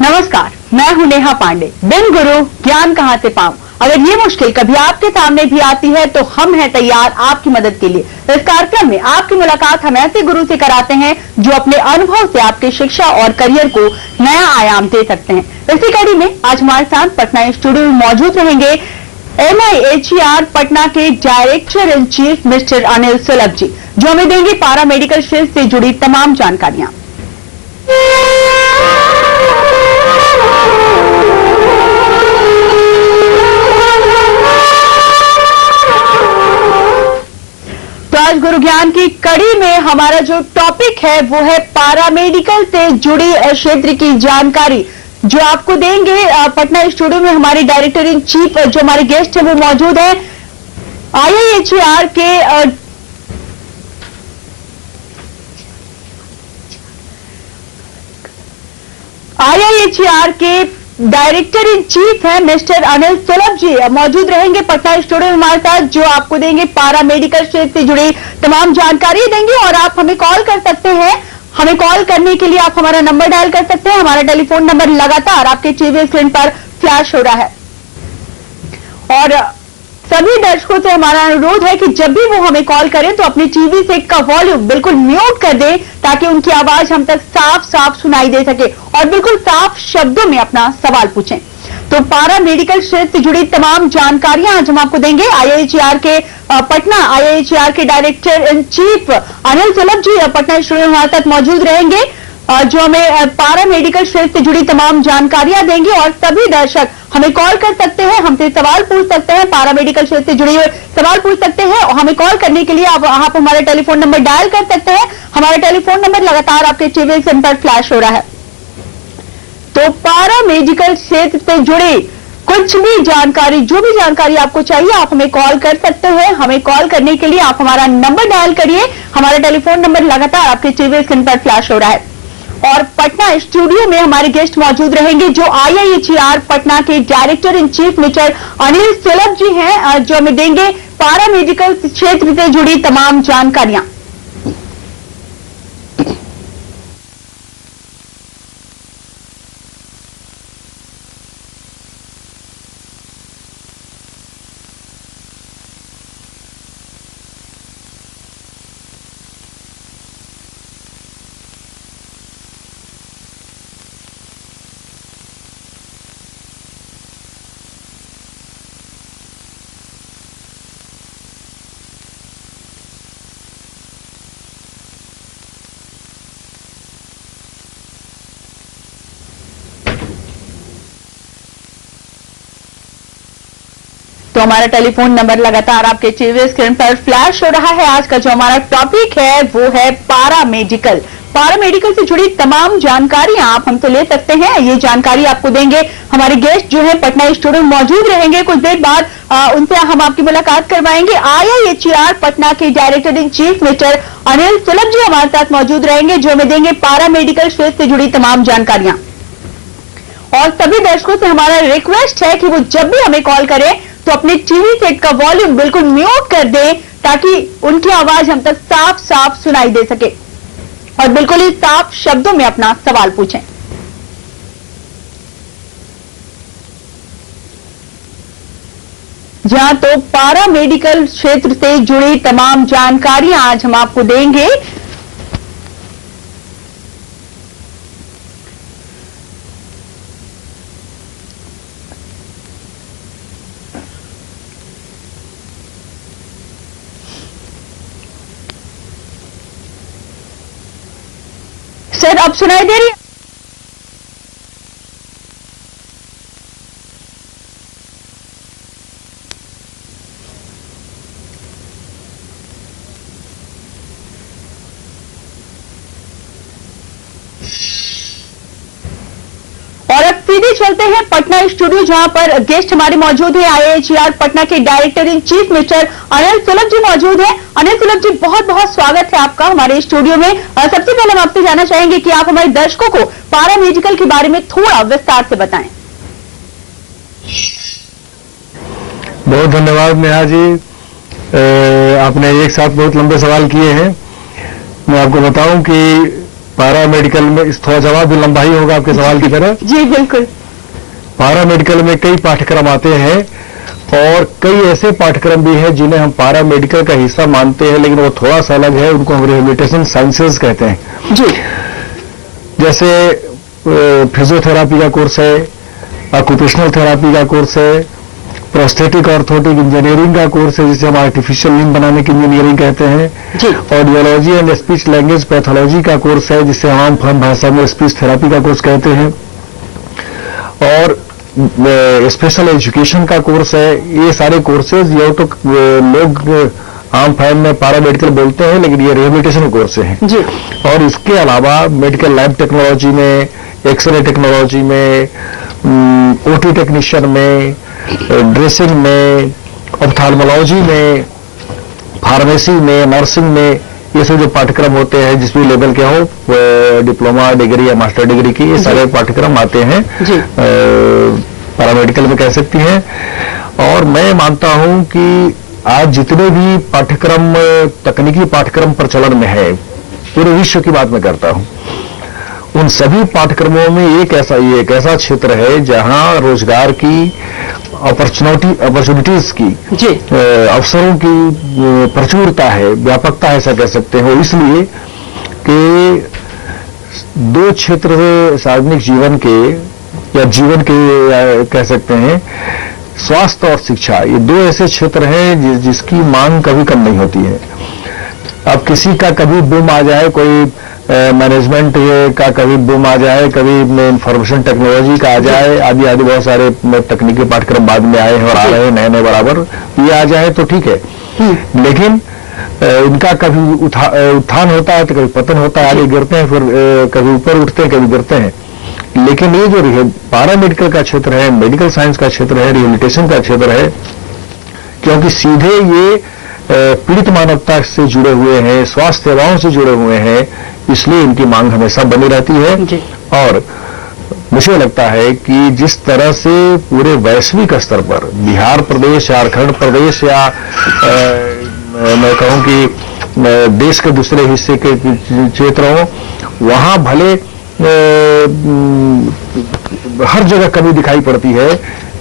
नमस्कार, मैं हूं नेहा पांडे। बिन गुरु ज्ञान कहां से पाऊं? अगर ये मुश्किल कभी आपके सामने भी आती है तो हम हैं तैयार आपकी मदद के लिए। इस कार्यक्रम में आपकी मुलाकात हम ऐसे गुरु से कराते हैं जो अपने अनुभव से आपकी शिक्षा और करियर को नया आयाम दे सकते हैं। इसी कड़ी में आज हमारे साथ पटना स्टूडियो में मौजूद रहेंगे NIHER पटना के director in chief mister Anil सुलभ जी, जो हमें देंगे पारा मेडिकल क्षेत्र से जुड़ी तमाम जानकारियां। आज गुरु ज्ञान की कड़ी में हमारा जो टॉपिक है वो है पारामेडिकल से जुड़ी क्षेत्र की जानकारी, जो आपको देंगे पटना स्टूडियो में हमारे डायरेक्टर इन चीफ जो हमारे गेस्ट है वो मौजूद है IIHER के डायरेक्टर इन चीफ है मिस्टर अनिल सुलभ जी मौजूद रहेंगे पटना स्टूडियो में हमारे साथ, जो आपको देंगे पारा मेडिकल क्षेत्र से जुड़ी तमाम जानकारी देंगे। और आप हमें कॉल कर सकते हैं। हमें कॉल करने के लिए आप हमारा नंबर डायल कर सकते हैं। हमारा टेलीफोन नंबर लगातार आपके टीवी स्क्रीन पर फ्लैश हो रहा है। और सभी दर्शकों से हमारा अनुरोध है कि जब भी वो हमें कॉल करें तो अपनी टीवी सेट का वॉल्यूम बिल्कुल म्यूट कर दें, ताकि उनकी आवाज हम तक साफ साफ सुनाई दे सके और बिल्कुल साफ शब्दों में अपना सवाल पूछें। तो पारा मेडिकल क्षेत्र से जुड़ी तमाम जानकारियां आज हम आपको देंगे। IIHER के IIHER के डायरेक्टर इन चीफ अनिल सुलभ जी पटना स्टूडियो में हमारे साथ मौजूद रहेंगे, जो हमें पारा मेडिकल क्षेत्र से जुड़ी तमाम जानकारियां देंगे। और सभी दर्शक हमें कॉल कर सकते हैं, हमसे सवाल पूछ सकते हैं, पारा मेडिकल क्षेत्र से जुड़े हुए सवाल पूछ सकते हैं। और हमें कॉल करने के लिए आप हमारा टेलीफोन नंबर डायल कर सकते हैं। हमारा टेलीफोन नंबर लगातार आपके टीवी स्क्रीन पर फ्लैश हो रहा है। तो पारा मेडिकल क्षेत्र से जुड़ी कुछ भी जानकारी, जो भी जानकारी आपको चाहिए, आप हमें कॉल कर सकते हैं। हमें कॉल करने के लिए आप हमारा नंबर डायल करिए। हमारा टेलीफोन नंबर लगातार आपके टीवी स्क्रीन पर फ्लैश हो रहा है। और पटना स्टूडियो में हमारे गेस्ट मौजूद रहेंगे, जो IIHER पटना के director in chief mister Anil सुलभ जी हैं, जो हमें देंगे पारा मेडिकल क्षेत्र से जुड़ी तमाम जानकारियां। तो हमारा टेलीफोन नंबर लगातार आपके टीवी स्क्रीन पर फ्लैश हो रहा है। आज का जो हमारा टॉपिक है वो है पारा मेडिकल। पारा मेडिकल से जुड़ी तमाम जानकारियां आप हमसे ले सकते हैं। ये जानकारी आपको देंगे हमारे गेस्ट जो है पटना स्टूडियो में मौजूद रहेंगे। कुछ देर बाद उनसे हम आपकी मुलाकात करवाएंगे। IIHER पटना के director in chief mister Anil सुलभ जी हमारे साथ मौजूद रहेंगे, जो हमें देंगे पारा मेडिकल क्षेत्र से जुड़ी तमाम जानकारियां। और सभी दर्शकों से हमारा रिक्वेस्ट है कि वो जब भी हमें कॉल करें तो अपने टीवी सेट का वॉल्यूम बिल्कुल म्यूट कर दें, ताकि उनकी आवाज हम तक साफ साफ सुनाई दे सके और बिल्कुल ही साफ शब्दों में अपना सवाल पूछें। जहां तो पारा मेडिकल क्षेत्र से जुड़ी तमाम जानकारियां आज हम आपको देंगे। सर अब सुनाई दे रही है? और अब सीधे चलते हैं पटना स्टूडियो, जहां पर गेस्ट हमारे मौजूद है IIHER पटना के director in chief mister Anil सुलभ जी मौजूद हैं। अनिल सुलभ जी, बहुत बहुत स्वागत है आपका हमारे स्टूडियो में। सबसे पहले हम आपसे जानना चाहेंगे कि आप हमारे दर्शकों को पारा मेडिकल के बारे में थोड़ा विस्तार से बताएं। बहुत धन्यवाद नेहा जी, आपने एक साथ बहुत लंबे सवाल किए हैं। मैं आपको बताऊं कि पारा मेडिकल में इस थोड़ा जवाब भी लंबा ही होगा आपके सवाल की तरह। जी बिल्कुल। पारा मेडिकल में कई पाठ्यक्रम आते हैं और कई ऐसे पाठ्यक्रम भी हैं जिन्हें हम पारा मेडिकल का हिस्सा मानते हैं, लेकिन वो थोड़ा सा अलग है। उनको हम रिहेबिलिटेशन साइंसेज कहते हैं। जी। जैसे फिजियोथेरापी का कोर्स है, ऑक्यूपेशनल थेरापी का कोर्स है, प्रोस्थेटिक ऑर्थोटिक इंजीनियरिंग का कोर्स है जिसे हम आर्टिफिशियल लिम्ब बनाने की इंजीनियरिंग कहते हैं। जी। Audiology and speech language pathology का कोर्स है जिसे आम भाषा में स्पीच थेरापी का कोर्स कहते हैं। और स्पेशल एजुकेशन का कोर्स है। ये सारे कोर्सेज ये तो लोग आम फैम में पारा मेडिकल बोलते हैं, लेकिन ये रिहेबिलिटेशन कोर्स हैं। जी। और इसके अलावा मेडिकल लैब टेक्नोलॉजी में, एक्सरे टेक्नोलॉजी में, ओटी टेक्नीशियन में, ड्रेसिंग में, ऑप्थाल्मोलॉजी में, फार्मेसी में, नर्सिंग में, ये सब जो पाठ्यक्रम होते हैं जिस भी लेवल के हो, डिप्लोमा डिग्री या मास्टर डिग्री की, ये सारे पाठ्यक्रम आते हैं पैरामेडिकल में कह सकती हैं। और मैं मानता हूं कि आज जितने भी पाठ्यक्रम तकनीकी पाठ्यक्रम प्रचलन में है, पूरे विश्व की बात मैं करता हूं, उन सभी पाठ्यक्रमों में एक ऐसा क्षेत्र है जहां रोजगार की अपॉर्चुनिटीज की, अवसरों की प्रचुरता है, व्यापकता है, ऐसा कह सकते हो। इसलिए कि दो क्षेत्र सार्वजनिक जीवन के या जीवन के कह सकते हैं, स्वास्थ्य और शिक्षा, ये दो ऐसे क्षेत्र हैं जिसकी मांग कभी कम नहीं होती है। अब किसी का कभी बूम आ जाए, कोई मैनेजमेंट का कभी बूम आ जाए, कभी इंफॉर्मेशन टेक्नोलॉजी का आ जाए, आदि आदि बहुत सारे तकनीकी पाठ्यक्रम बाद में आए हैं और आ रहे हैं नए नए बराबर, ये आ जाए तो ठीक है। लेकिन इनका कभी उत्थान होता है तो कभी पतन होता है, आगे गिरते हैं, फिर कभी ऊपर उठते हैं, कभी गिरते हैं। लेकिन ये जो पारा मेडिकल का क्षेत्र है, मेडिकल साइंस का क्षेत्र है, रिहेबिलिटेशन का क्षेत्र है, क्योंकि सीधे ये पीड़ित मानवता से जुड़े हुए हैं, स्वास्थ्य सेवाओं से जुड़े हुए हैं, इसलिए इनकी मांग हमेशा बनी रहती है। और मुझे लगता है कि जिस तरह से पूरे वैश्विक स्तर पर बिहार प्रदेश, झारखंड प्रदेश या मैं कहूं कि देश के दूसरे हिस्से के क्षेत्र हो, वहां भले हर जगह कमी दिखाई पड़ती है,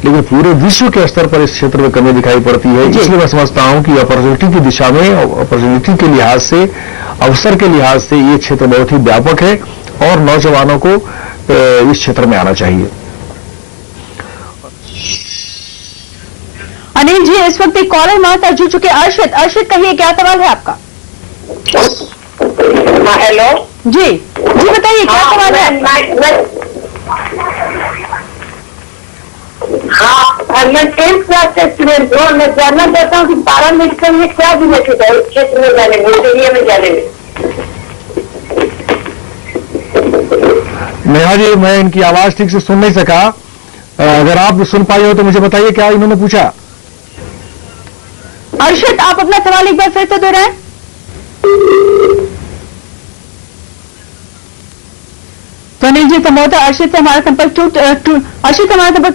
लेकिन पूरे विश्व के स्तर पर इस क्षेत्र में कमी दिखाई पड़ती है। इसलिए मैं समझता हूं कि अपॉर्चुनिटी की दिशा में, अपॉर्चुनिटी के लिहाज से, अवसर के लिहाज से ये क्षेत्र बहुत ही व्यापक है और नौजवानों को इस क्षेत्र में आना चाहिए। अनिल जी, इस वक्त एक कॉलर हमारे जुड़ चुके अर्षित। अर्षित, कहिए क्या सवाल है आपका? हेलो जी बताइए क्या सवाल है? मैं 10th क्लास का स्टूडेंट हूँ। मैं जानना चाहता हूँ कि पारा मेडिकल में क्या बेनिफिट है इस क्षेत्र में जाने में, इस एरिया में जाने में। नेहा जी, मैं इनकी आवाज ठीक से सुन नहीं सका। अगर आप सुन पाए हो तो मुझे बताइए क्या इन्होंने पूछा। अर्षित, आप अपना सवाल एक बार फिर से दोहराएं। तो अनिल जी, संभवतः अर्षित से हमारा संपर्क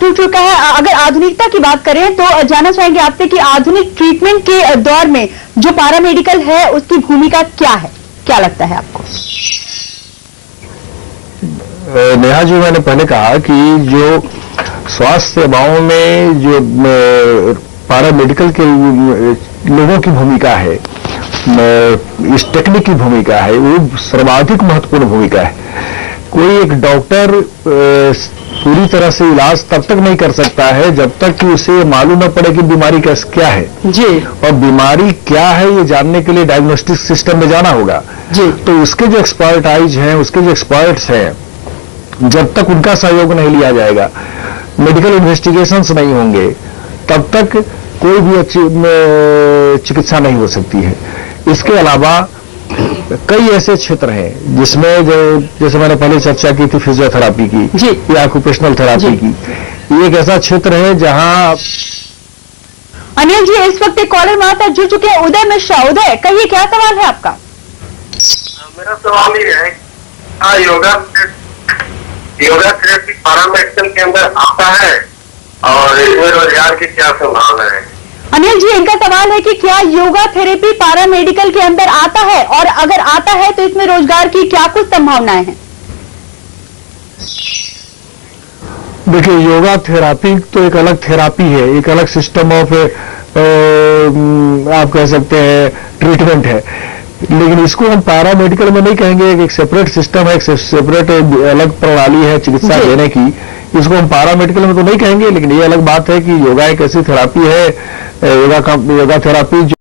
टूट चुका है। अगर आधुनिकता की बात करें तो जानना चाहेंगे आपसे कि आधुनिक ट्रीटमेंट के दौर में जो पारा मेडिकल है उसकी भूमिका क्या है, क्या लगता है आपको? नेहा जी, मैंने पहले कहा कि जो स्वास्थ्य सेवाओं में जो पारा मेडिकल के लोगों की भूमिका है, इस टेक्निक की भूमिका है, वो सर्वाधिक महत्वपूर्ण भूमिका है। कोई एक डॉक्टर पूरी तरह से इलाज तब तक नहीं कर सकता है जब तक कि उसे मालूम न पड़े कि बीमारी क्या है जी, और बीमारी क्या है ये जानने के लिए डायग्नोस्टिक सिस्टम में जाना होगा जी। तो उसके जो एक्सपर्टाइज हैं, उसके जो एक्सपर्ट्स हैं, जब तक उनका सहयोग नहीं लिया जाएगा, मेडिकल इन्वेस्टिगेशंस नहीं होंगे, तब तक कोई भी अच्छी चिकित्सा नहीं हो सकती है। इसके अलावा कई ऐसे क्षेत्र हैं जिसमें जो जैसे मैंने पहले चर्चा की थी फिजियोथेरापी की या ऑक्यूपेशनल थेरापी की, ये एक ऐसा क्षेत्र है जहां। अनिल जी, इस वक्त एक कॉलर हमारे साथ जुड़ चुके हैं, उदय मिश्रा। उदय, कहिए क्या सवाल है आपका? मेरा सवाल ये है, योगा थेरेपी पारा मेडिकल के अंदर आता है और इसमें रोजगार की क्या संभावना है? अनिल जी, इनका सवाल है कि क्या योगा थेरेपी पारा मेडिकल के अंदर आता है, और अगर आता है तो इसमें रोजगार की क्या कुछ संभावनाएं हैं? देखिए, योगा थेरापी तो एक अलग थेरापी है, एक अलग सिस्टम ऑफ आप कह सकते हैं ट्रीटमेंट है, लेकिन इसको हम पैरा मेडिकल में नहीं कहेंगे। एक सेपरेट सिस्टम है, एक सेपरेट अलग प्रणाली है चिकित्सा देने की। इसको हम पैरा मेडिकल में तो नहीं कहेंगे, लेकिन ये अलग बात है कि योगा एक ऐसी थेरापी है, योगा थेरापी